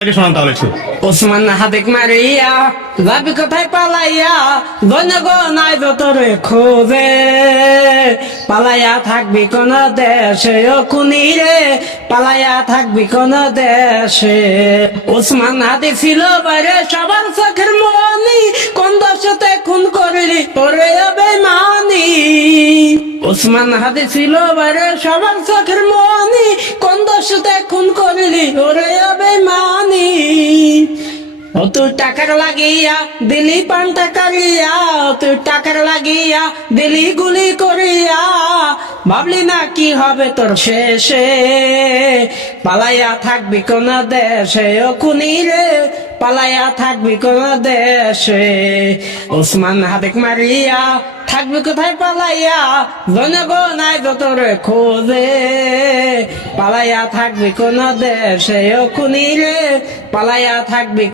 শোনান তাহলে একটু। ওসমান হাদিক মারিয়া যাবি কোথায় পালাইয়া, জনগণ আইব তোরে খোঁজে। পালাইয়া থাকবি কোন দেশে ও খুনি রে, পালাইয়া থাকবি কোন দেশে। ওসমান হাদি ছিল বাইরে সবার চোখের মনি, কোন দেশতে খুন করলি তোরে বেমানি। ওসমান হাদি ছিল বাইরে সবার চোখের মনি, কোন দেশতে খুন করলি ওরে বেমানি। ও তুই টাকার লাগিয়া দিলি পান্তা কারিয়া, তুই টাকার লাগিয়া দিলি গুলি করিয়া, ভাবলি না কি হবে তোর শেষে। পালাইয়া থাকবি কোন দেশে ও খুনি রে, পালাইয়া থাকবি কোন দেশে। ওসমান হাদিক মারিয়া থাকবি কোথায় পালাইয়া, জনগণ আইব তোরে খোঁজে। পালাইয়া থাকবি কোন দেশে ও খুনি রে, পালাইয়া থাকবি